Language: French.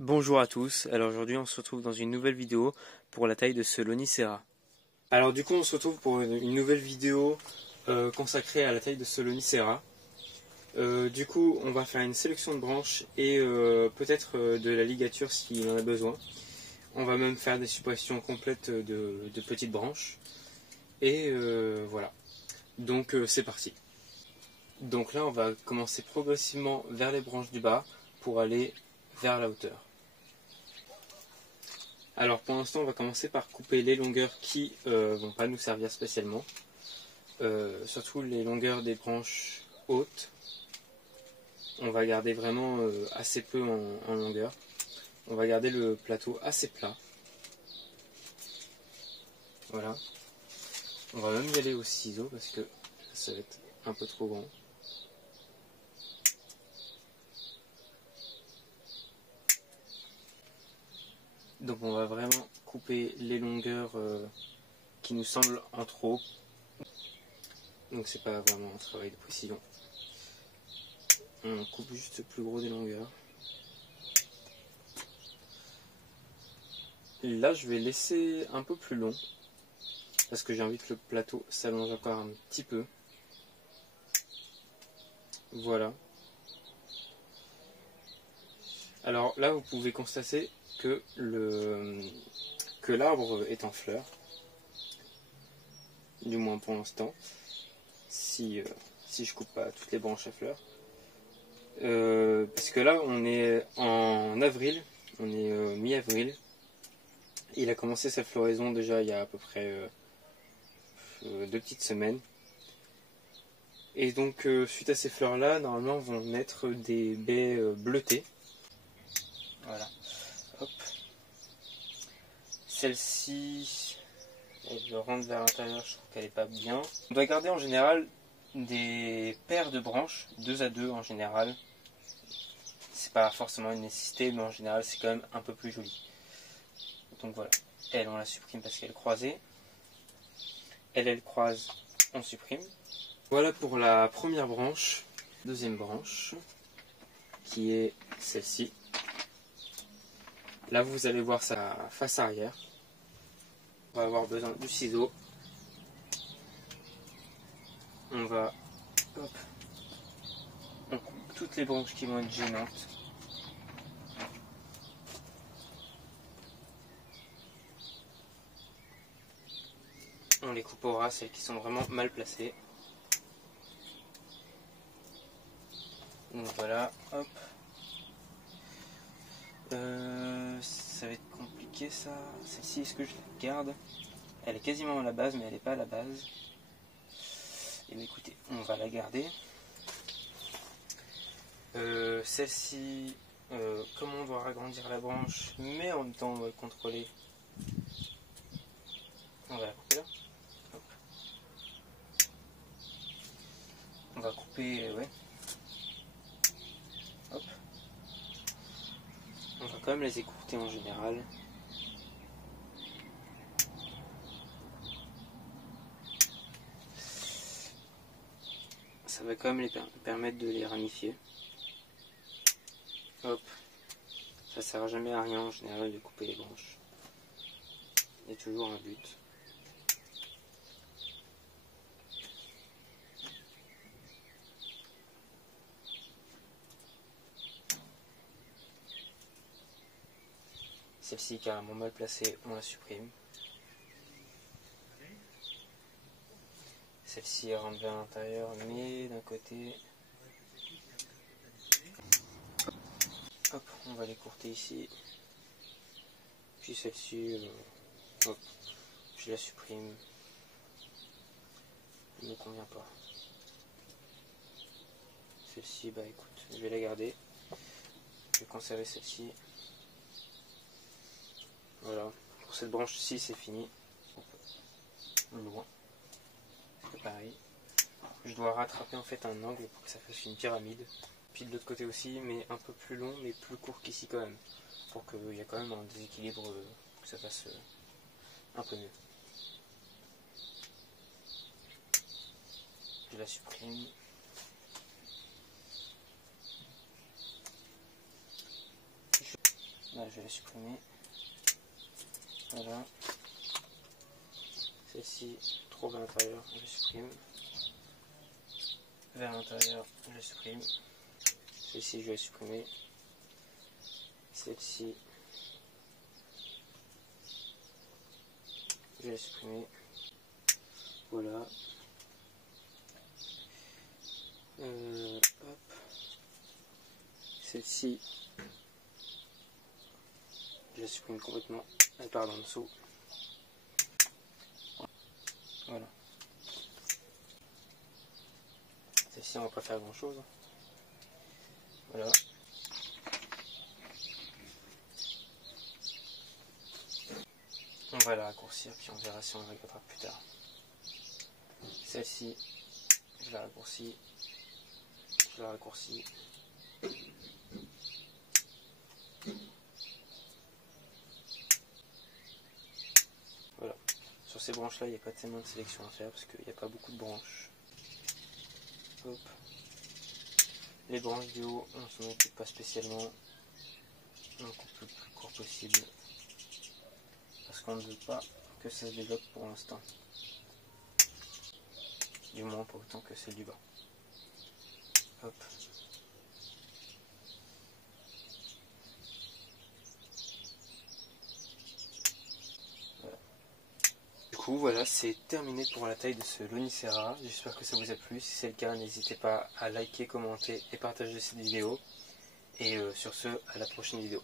Bonjour à tous, alors aujourd'hui on se retrouve dans une nouvelle vidéo pour la taille de ce Lonicera. Alors du coup on se retrouve pour une nouvelle vidéo consacrée à la taille de ce Lonicera. Du coup on va faire une sélection de branches et peut-être de la ligature s'il en a besoin. On va même faire des suppressions complètes de petites branches. Et voilà, donc c'est parti. Donc là on va commencer progressivement vers les branches du bas pour aller vers la hauteur. Alors pour l'instant on va commencer par couper les longueurs qui vont pas nous servir spécialement, surtout les longueurs des branches hautes. On va garder vraiment assez peu en longueur. On va garder le plateau assez plat. Voilà. On va même y aller au ciseau parce que ça va être un peu trop grand. Donc on va vraiment couper les longueurs qui nous semblent en trop. Donc c'est pas vraiment un travail de précision. On coupe juste le plus gros des longueurs. Là je vais laisser un peu plus long parce que j'ai envie que le plateau s'allonge encore un petit peu. Voilà. Alors là vous pouvez constater que l'arbre est en fleurs, du moins pour l'instant, si je coupe pas toutes les branches à fleurs. Parce que là on est en avril, on est mi-avril. Il a commencé sa floraison déjà il y a à peu près 2 petites semaines. Et donc suite à ces fleurs là, normalement vont naître des baies bleutées. Voilà. Hop. Celle-ci, elle rentre vers l'intérieur, je trouve qu'elle n'est pas bien. On doit garder en général des paires de branches, 2 à 2 en général. C'est pas forcément une nécessité, mais en général c'est quand même un peu plus joli. Donc voilà, elle on la supprime parce qu'elle est croisée. Elle croise, on supprime. Voilà pour la première branche. Deuxième branche, qui est celle-ci. Là vous allez voir sa face arrière. On va avoir besoin du ciseau. On va, hop, on coupe toutes les branches qui vont être gênantes. On les coupe au ras, celles qui sont vraiment mal placées. Donc voilà, hop. Ça va être compliqué ça. Celle-ci, est-ce que je la garde? Elle est quasiment à la base, mais elle n'est pas à la base. Et bien écoutez, on va la garder. Celle-ci, comme on doit agrandir la branche, mais en même temps on va le contrôler, on va la couper là. Hop. On va couper, ouais. Hop. On va quand même les écourter en général. Ça va quand même les permettre de les ramifier. Hop. Ça sert jamais à rien en général de couper les branches. Il y a toujours un but. Celle-ci est carrément mal placée, on la supprime. Celle-ci rentre vers l'intérieur, mais d'un côté. Hop, on va l'écourter ici. Puis celle-ci, hop, je la supprime. Elle ne me convient pas. Celle-ci, bah écoute, je vais la garder. Je vais conserver celle-ci. Voilà, pour cette branche-ci, c'est fini. Loin. C'est pareil. Je dois rattraper en fait un angle pour que ça fasse une pyramide. Puis de l'autre côté aussi, mais un peu plus long, mais plus court qu'ici quand même. Pour qu'il y ait quand même un déséquilibre, que ça fasse un peu mieux. Je la supprime. Là, je vais la supprimer. Voilà. Celle-ci, trop vers l'intérieur, je supprime. Vers l'intérieur, je supprime. Celle-ci, je vais la supprimer. Celle-ci, je vais la supprimer. Voilà. Hop. Celle-ci, je la supprime complètement. Elle part en dessous. Voilà. Celle-ci, on va pas faire grand chose. Voilà. On va la raccourcir, puis on verra si on la regrettera plus tard. Celle-ci, je la raccourcis. Je la raccourcis. Voilà. Sur ces branches-là, il n'y a pas tellement de sélection à faire parce qu'il n'y a pas beaucoup de branches. Hop. Les branches du haut, on ne s'en occupe pas spécialement. On coupe le plus court possible. Parce qu'on ne veut pas que ça se développe pour l'instant. Du moins pas autant que celle du bas. Hop. Voilà. Du coup, voilà, c'est terminé pour la taille de ce Lonicera. J'espère que ça vous a plu. Si c'est le cas, n'hésitez pas à liker, commenter et partager cette vidéo. Et sur ce, à la prochaine vidéo.